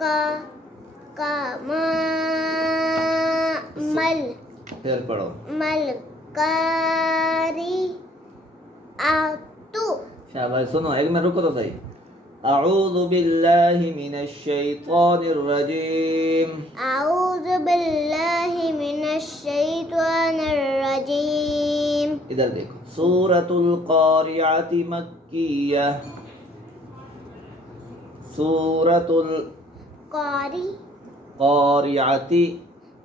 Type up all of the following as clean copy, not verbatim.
کا مل پھر پڑھو ملکاری آتو. شاباش. سنو ایک میں رکو تو صحیح. اعوذ باللہ من الشیطان الرجیم. اعوذ باللہ من الشیطان الرجیم. ادھر دیکھو. سورۃ القاریعۃ مکیہ. سورۃ القاریعۃ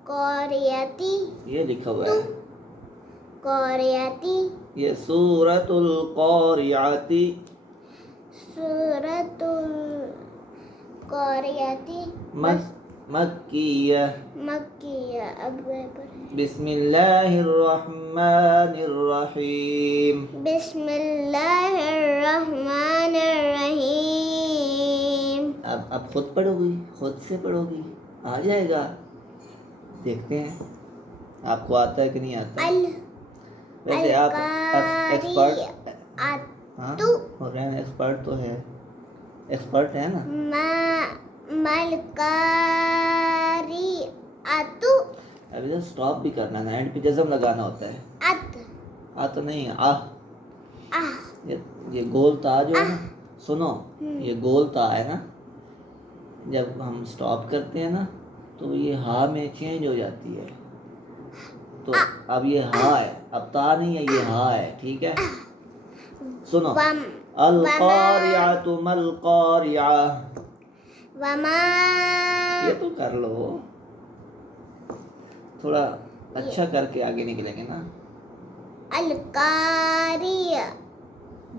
قاریتی یہ لکھا ہوا ہے. قاریتی یہ سورۃ القاریعۃ سورۃ القاریتی مکیہ. مکیہ. اب بسم اللہ الرحمن الرحیم. بسم اللہ الرحمن الرحیم. اب خود پڑھو گی, خود سے پڑھو گی, آ جائے گا. دیکھتے ہیں آپ کو آتا ہے کہ نہیں آتا. ویسے آپ ایکسپرٹ ہو رہے ہیں. ایکسپرٹ تو ہے, ایکسپرٹ ہے نا. ملکاری آتو. ابھی تو سٹاپ بھی کرنا ہے, اینڈ پہ جزم لگانا ہوتا ہے. تو نہیں یہ گول تا جو ہے نا, سنو یہ گول تا ہے نا, جب ہم سٹاپ کرتے ہیں نا تو یہ ہا میں چینج ہو جاتی ہے. تو اب یہ ہا ہے, اب تا نہیں ہے, یہ ہا ہے. ٹھیک ہے. سنو. القاریعۃ ملقاریعہ. وما یہ تو کر لو, تھوڑا اچھا کر کے آگے نکلیں گے نا. القاریہ.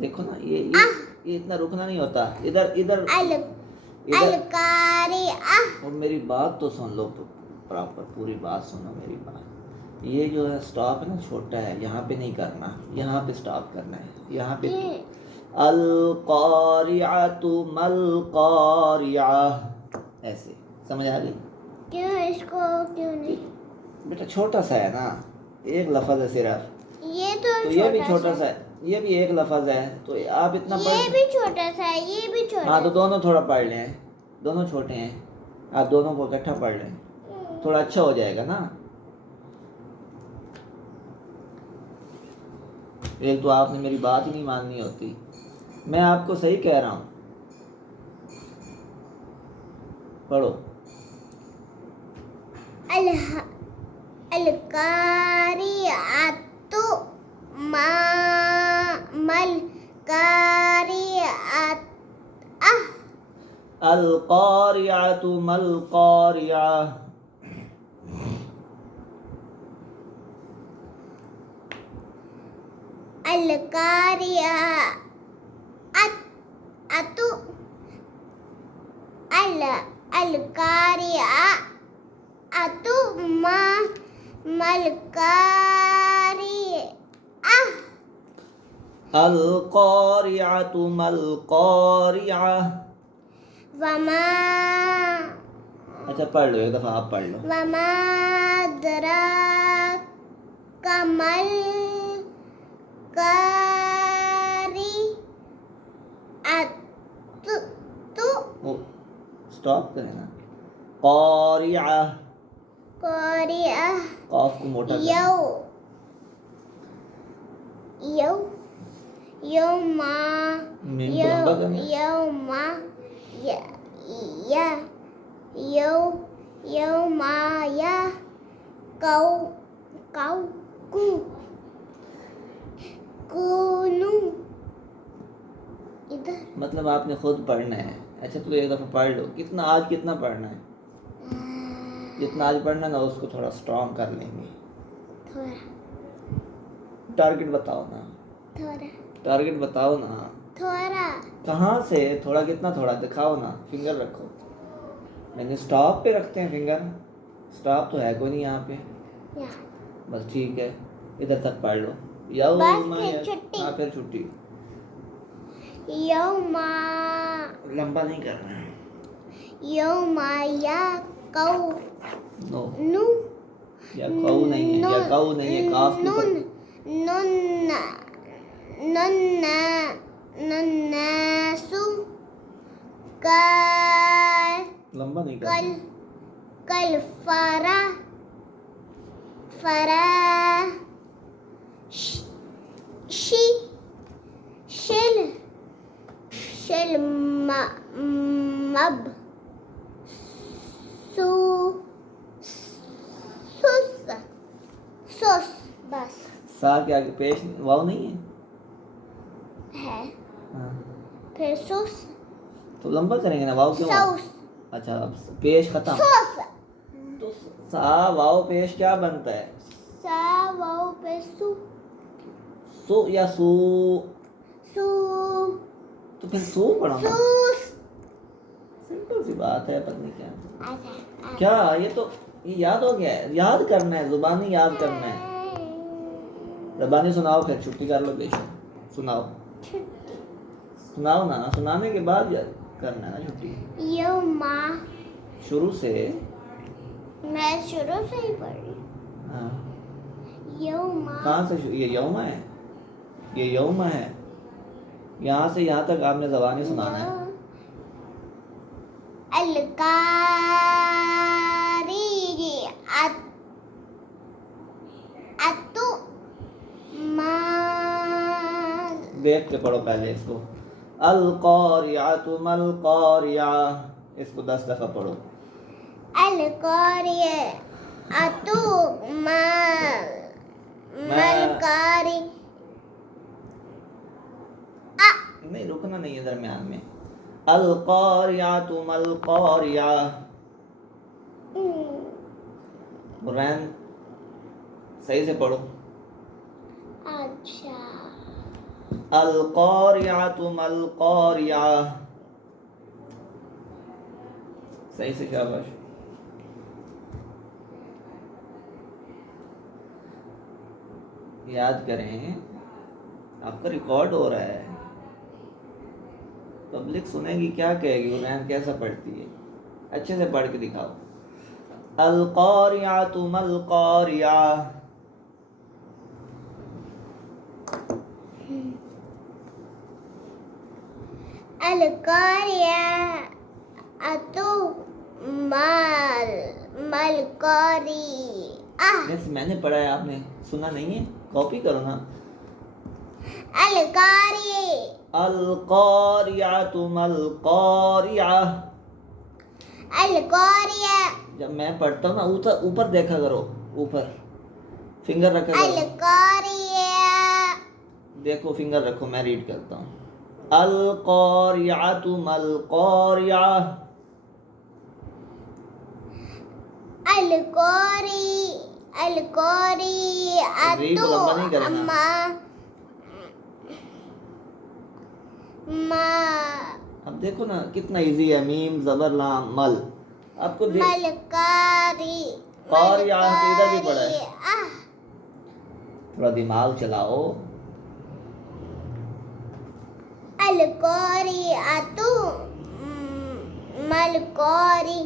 دیکھو نا یہ اتنا رکنا نہیں ہوتا. ادھر القاریہ. اور میری بات تو سن لو پراپر, پوری بات سنو میری بات. یہ جو ہے سٹاپ ہے نا چھوٹا ہے, یہاں پہ نہیں کرنا, یہاں پہ سٹاپ کرنا ہے. یہاں پہ القاریعۃ ملقاریعہ ایسے سمجھ آ گئی. کیوں اس کو کیوں نہیں؟ بیٹا چھوٹا سا ہے نا, ایک لفظ ہے صرف. یہ تو یہ بھی چھوٹا سا ہے, یہ بھی ایک لفظ ہے. تو آپ اتنا پڑھ, یہ بھی چھوٹا سا ہے, یہ بھی چھوٹا. ہاں تو دونوں تھوڑا پڑھ لیں, دونوں چھوٹے ہیں. آپ دونوں کو اکٹھا پڑھ لیں, تھوڑا اچھا ہو جائے گا نا. ایک تو آپ نے میری بات ہی نہیں ماننی ہوتی. میں آپ کو صحیح کہہ رہا ہوں, پڑھو. القاریعۃ ملکاریعۃ. القاریعۃ ملقاریعہ. القاریعۃ القاریعۃ ملکاریعہ. القاریعۃ ملقاریعہ. وما اچھا پڑھ لو, ایک دفعہ آپ پڑھ لو. وما ادراک مل قاریعۃ. سٹاپ کریں نا. قاریعہ. قاریعہ. قاف کو موٹا کریں. یوم میم کو لمبا کریں. یوم کونو. ادھر مطلب آپ نے خود پڑھنا ہے. اچھا تو ایک دفعہ پڑھ لو. آج کتنا پڑھنا ہے؟ جتنا آج پڑھنا نا اس کو تھوڑا اسٹرانگ کر لیں گے. تھوڑا ٹارگٹ بتاؤ نا. ٹارگٹ بتاؤ نا. تھوڑا کہاں سے تھوڑا, کتنا تھوڑا دکھاؤ نا. فنگر رکھو. میں نے سٹاپ پہ رکھتے ہیں فنگر. سٹاپ تو ہے کوئی نہیں یہاں پہ. بس ٹھیک ہے, ادھر تک پڑھ لو. بس پھر چھٹی. ہاں پھر چھٹی. یوم لمبا نہیں کرنا ہے. یوم نو یا قو نہیں ہے, یا قو نہیں ہے, کاف کے اوپر نناسو کا لمبا نہیں کل کرنا. کل فرا فرا شی شل شل مب سو سوس سوس بس سا کے آگے پیش واو نہیں ہے. ہاں پھر سوس تو لمبا کریں گے نا واو کیوں. سوس اچھا اب پیش ختم. سوس تو سا واو پیش کیا بنتا ہے. سا واو پہ سو سو یا سو. سو تو پھر سو پڑھو نا. سوس. سمپل سی بات ہے. پتہ نہیں کیا اچھا کیا یہ تو یہ یاد ہو گیا ہے. یاد کرنا ہے زبانی یاد کرنا ہے. زبانی سناؤ پھر چھٹی کر لو. بے شک سناؤ سناؤ نا. سنانے کے بعد کرنا ہے نا چھٹی. یوما شروع سے. میں شروع سے ہی پڑھ رہی ہوں. ہاں یوما کہاں سے یہ یوم ہے. یہ یوم ہے. یہاں سے یہاں تک آپ نے زبانی سنانا ہے. الکاری اتو مال دیکھ کے پڑھو پہلے اس کو. القاریعۃ ما القاریعہ. اس کو 10 دفعہ پڑھو. الکاری اتو مال ملکاری نہیں رکنا نہیں ہے درمیان میں. القاریعۃ ما القاریعہ. قرآن صحیح سے پڑھو. اچھا القاریعۃ ما القاریعہ. صحیح سے شاباش. یاد کریں. آپ کا ریکارڈ ہو رہا ہے. پبلک سنے گی کیا کہے گی. قرآن کیسا پڑھتی ہے. اچھے سے پڑھ کے دکھاؤ. القاریعۃ ما القاریعہ. القاریہ اتو مال ملکاری جیسے میں نے پڑھا ہے آپ نے سنا نہیں ہے. کاپی کرو نا. القاری القاریعۃ ما القاریعہ. القاریہ جب میں پڑھتا ہوں نا اوپر دیکھا کرو. اوپر فنگر رکھا کرو. القاریہ دیکھو فنگر رکھو. میں ریڈ کرتا ہوں. القاریعۃ ما القاریعہ. القاری القاری ری کو لمبا نہیں کرنا. اب دیکھو نا کتنا ایزی ہے. میم زبر لام مل. آپ کو ملکاری قاریعہ تو ادھر بھی پڑھا ہے. تھوڑا دماغ چلاؤ. القاری اتو ملکاری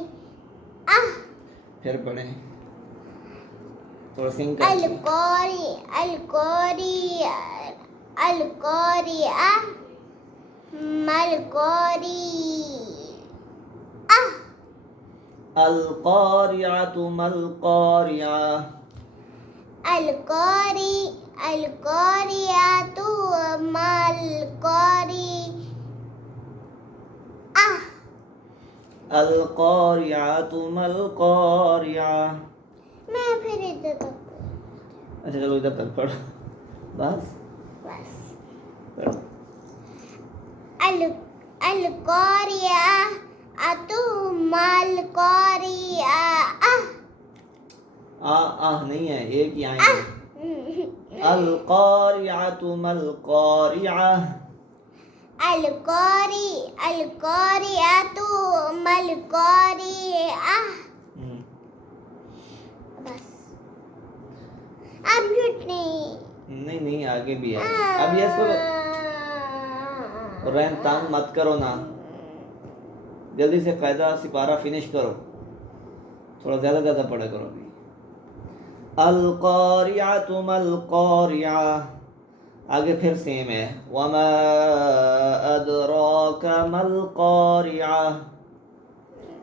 پھر پڑھیں. تھوڑا سنگ کر کے. القاری القاری القاری ملکاری القاریعۃ ما القاریعہ. القاری القاریۃ ملکاری القاریعۃ ما القاریعہ. میں پھر ادھر تک اچھا چلو ادھر تک پڑھو. بس بس. پڑھو. القاریہ اتو ملکاری نہیں ہے. ایک ہی آئیں گے. القاریعۃ ما القاریعہ. القاری القاریۃ ملکاری بس. اب نہیں آگے بھی ہے. اب یہ اس کو رین تانگ مت کرو نا. جلدی سے قاعدہ سپارہ فنش کرو. تھوڑا زیادہ پڑھا کرو. ابھی القاریعۃ ما القاریعہ. آگے پھر سیم ہے. وما ادراک ما القاریعہ.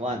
1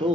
2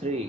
3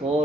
4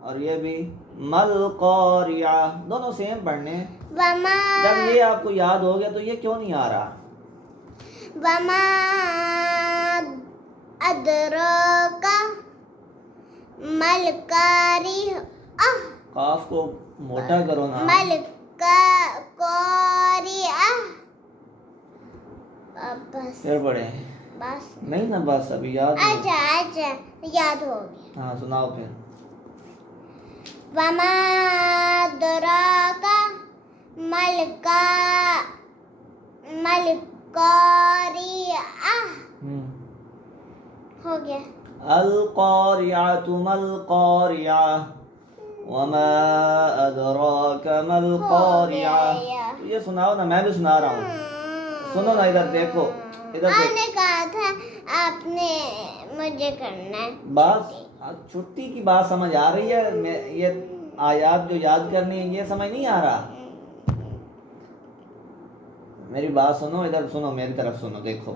اور یہ بھی مل قاریہ، دونوں سیم پڑھنے ہیں. وما جب یہ آپ کو یاد ہو گیا تو یہ کیوں نہیں آ رہا؟ وما ادراک مل قاریہ قاف کو موٹا کرو نا. مل قاریہ. بس پھر پڑھے. بس نہیں نا بس ابھی یاد نہیں. اچھا یاد ہو گیا. ہاں سناؤ پھر. وما ادراک مل قاریہ. ہو گیا. القاریعۃ ما القاریعہ وما ادراک ما القاریعہ. تو یہ سناؤ نا، میں بھی سنا رہا ہوں. سنو نا، ادھر دیکھو، ادھر آپ دیکھو. نے کہا تھا آپ نے مجھے کرنا ہے بات چھٹی کی بات سمجھ آ رہی ہے؟ یہ آیات جو یاد کرنی ہے یہ سمجھ نہیں آ رہا؟ میری بات سنو، ادھر سنو، میری طرف سنو. دیکھو،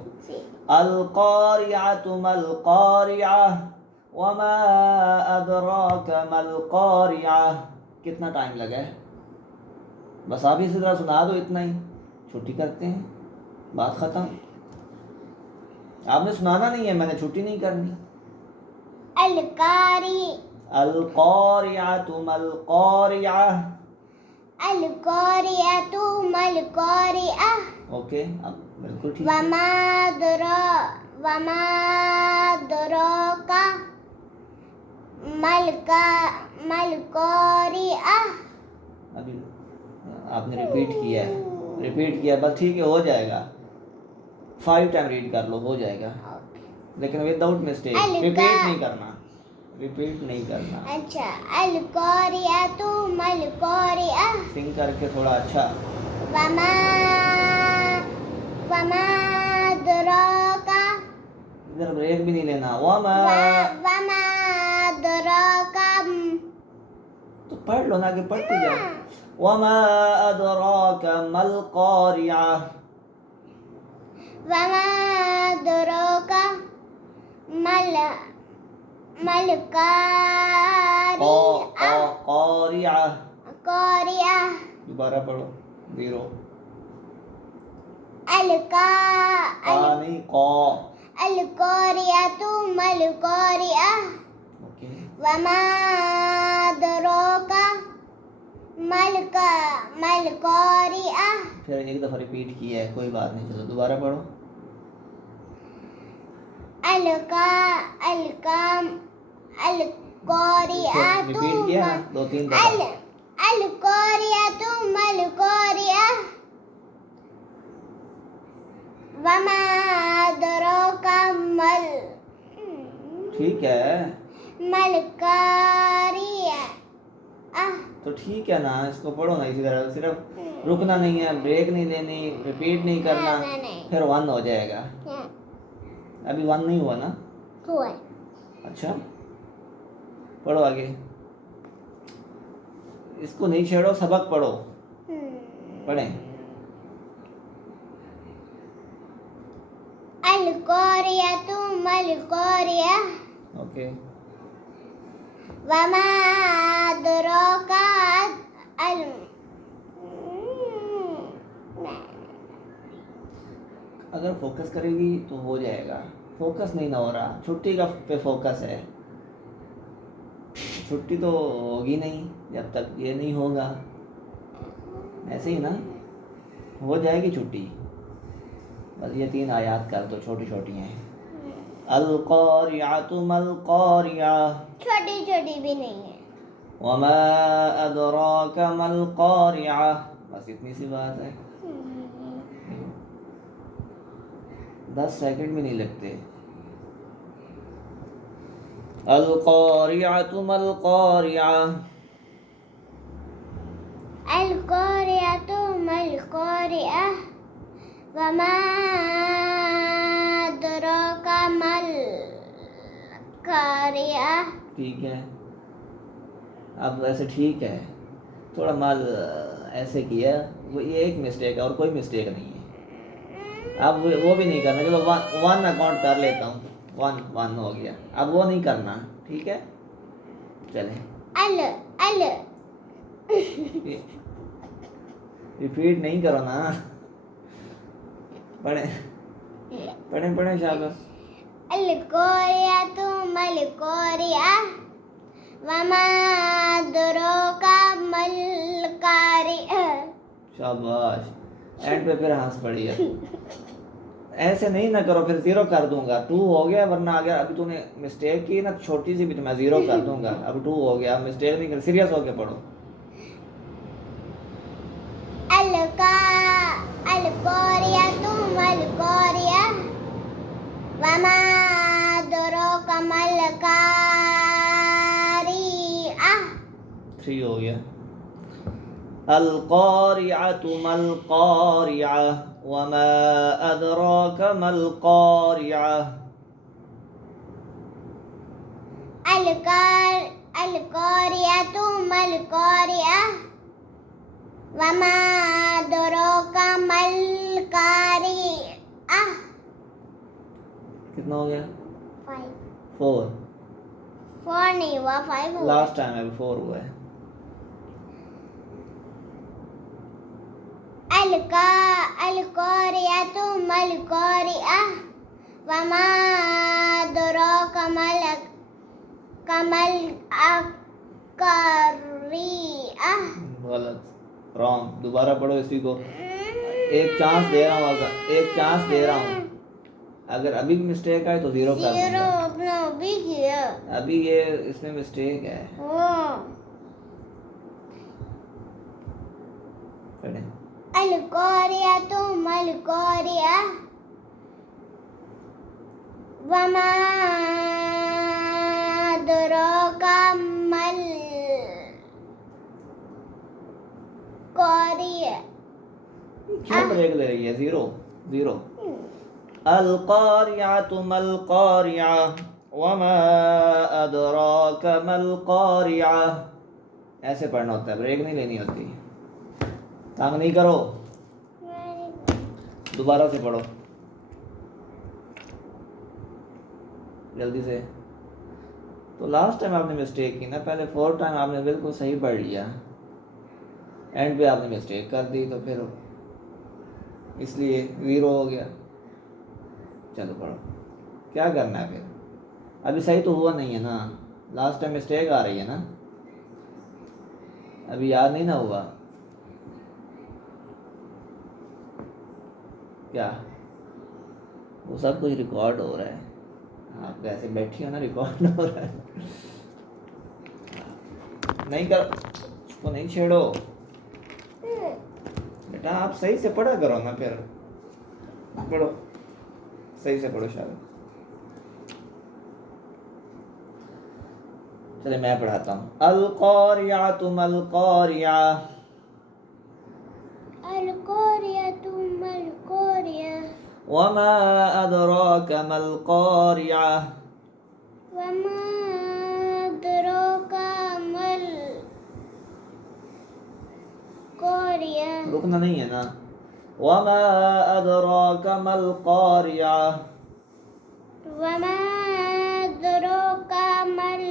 القاریعۃ ما القاریعہ وما ادراک ما القاریعہ. کتنا ٹائم لگا ہے؟ بس آپ اسی طرح سنا دو، اتنا ہی. چھٹی کرتے ہیں، بات ختم. آپ نے سنانا نہیں ہے، میں نے چھٹی نہیں کرنی. القاریعۃ ما القاریعہ. القاریۃ ما القاریہ. اوکے، اب بالکل ٹھیک ہے. وما ادراک ما القاریہ. ابھی آپ نے ریپیٹ کیا بس ٹھیک ہے، ہو جائے گا. 5 ٹائم ریڈ کر لو، ہو جائے گا، لیکن وداؤٹ مسٹیک. ریپیٹ نہیں کرنا. اچھا. القاریۃ ما القاریہ. سنگ کر کے تھوڑا. اچھا. وما ادراک. ادھر بریک بھی نہیں لینا. وما ادراک. تو پڑھ لو نا، کہ پڑھتی جاؤ. وما ادراک ما القاریعہ. وما ادراک ما قاریعہ. القاریہ. دوبارہ پڑھو. 0 نہیں القاریۃ ما القاریہ. اوکے. وما ادراک ما القاریہ. پھر ایک دفعہ ریپیٹ کیا ہے، کوئی بات نہیں. چلو دوبارہ پڑھو. القاریۃ ریپیٹ کیا نا 2-3 دفعہ. القاریۃ ما القاریہ. وما ادراک ما ٹھیک ہے القاریہ. تو ٹھیک ہے نا، اس کو پڑھو نا اسی طرح. صرف رکنا نہیں ہے، بریک نہیں لینی، ریپیٹ نہیں کرنا. پھر 1 ہو جائے گا. ابھی 1 نہیں ہوا نا؟ ہوا. اچھا پڑھو آگے. اس کو نہیں چھیڑو، سبق پڑھو. پڑھیں. القاریۃ ما القاریہ. اوکے. وما ادراک اگر فوکس کرے گی تو ہو جائے گا. فوکس نہیں نہ ہو رہا. چھٹی کا پہ فوکس ہے. چھٹی تو ہوگی نہیں جب تک یہ نہیں ہوگا. ایسے ہی نا ہو جائے گی چھٹی. بس یہ 3 آیات کر دو، چھوٹی چھوٹی ہیں. القاریعۃ ما القاریعہ. چھوٹی بھی نہیں ہے. وما ادراک ما القاریعہ. بس اتنی سی بات ہے. 10 سیکنڈ بھی نہیں لگتے. القاریعۃ ما القاریعہ. القاریۃ ما القاریہ. وما ادراک ما القاریہ. ٹھیک ہے. اب ویسے ٹھیک ہے، تھوڑا مال ایسے کیا. وہ یہ ایک مسٹیک ہے اور کوئی مسٹیک نہیں ہے. اب وہ بھی نہیں کرنا. چلو 1 اکاؤنٹ کر لیتا ہوں. 1 ہو گیا. اب وہ نہیں کرنا. ٹھیک ہے، چلیں. ریپیٹ نہیں کرو نا. پڑھیں شاباش. القاریۃ مل قاریہ وما ادراک مل قاریہ. شاباش. اینڈ پہ پھر ہنس پڑی ہے. ایسے نہیں نہ کرو, پھر 0 کر دوں گا. 2 ہو گیا, ورنہ اگر ابھی تو نے مسٹیک کی نا چھوٹی سی بھی تو میں 0 کر دوں گا. اب 2 ہو گیا, مسٹیک نہیں کر. سیریس ہو کے پڑھو. القاریۃ مل قاریہ وما ادراک مل قاریہ. 3 ہو گیا. القاریۃ مل قاریہ وما ادراک مل قاریہ. القاریۃ مل قاریہ وما ادراک مل قاریہ. کتنا ہو گیا؟ 5. 4. 4 نہیں ہوا, 5 ہوا. لاسٹ ٹائم ابھی 4 ہوا ہے. القاریۃ مل قاریہ وما ادراک مل قاریہ. غلط, رانگ. دوبارہ پڑھو اسی کو. ایک چانس دے رہا ہوں. اگر ابھی بھی مسٹیک آئے تو 0 کر دوں گا. اپنا بھی کیا. ابھی یہ اس میں مسٹیک ہے. پڑھیں. القاریۃ مل قاریہ وما ادراک مل قاریہ. کیوں بریک لے رہی ہے؟ 0. القاریۃ مل قاریہ وما ادراک مل قاریہ. ایسے پڑھنا ہوتا ہے, بریک نہیں لینی ہوتی. تانگ نہیں کرو. دوبارہ سے پڑھو جلدی سے. تو لاسٹ ٹائم آپ نے مسٹیک کی نا, پہلے 4 ٹائم آپ نے بالکل صحیح پڑھ لیا, اینڈ پہ آپ نے مسٹیک کر دی تو پھر اس لیے 0 ہو گیا. چلو پڑھو. کیا کرنا ہے پھر؟ ابھی صحیح تو ہوا نہیں ہے نا, لاسٹ ٹائم مسٹیک آ رہی ہے نا, ابھی یاد نہیں نا ہوا. کیا وہ سب کچھ ریکارڈ ہو رہا ہے, آپ ایسے بیٹھی ہو نا, ریکارڈ ہو رہا ہے. نہیں کر, اس کو نہیں چھیڑو بیٹا. آپ صحیح سے پڑھا کرو نا, پھر پڑھو صحیح سے پڑھو. شاید چلے میں پڑھاتا ہوں. القاریۃ مل قاریہ القاریۃ مل قاریہ وما ادراک مل قاریہ. وما ادراک مل قاریہ. رکنا نہیں ہے نا. وما ادراک مل قاریہ. وما ادراک مل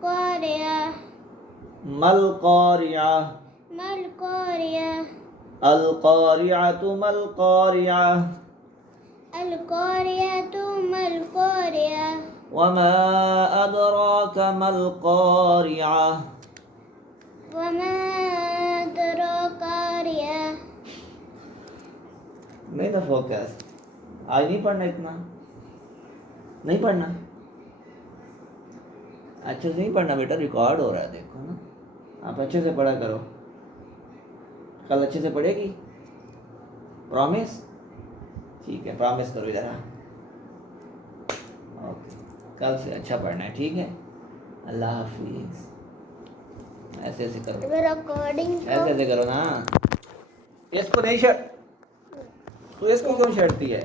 قاریہ. مل قاریہ. مل قاریہ. القاریۃ مل قاریہ. القاریۃ مل قاریہ. وما ادراک مل قاریہ. وما ادراک قاریہ. نہیں تھا فوکس. آج نہیں پڑھنا, اتنا نہیں پڑھنا. اچھے سے نہیں پڑھنا بیٹا, ریکارڈ ہو رہا ہے دیکھو نا. آپ اچھے سے پڑھا کرو. کل اچھے سے پڑھے گی؟ پرومس؟ ٹھیک ہے, پرومس کرو ادھر. اوکے, کل سے اچھا پڑھنا ہے, ٹھیک ہے. اللہ حافظ. ایسے ایسے کرو, ایسے ایسے کرو نا. اس کو نہیں تو اس کو کیوں چھیڑتی ہے؟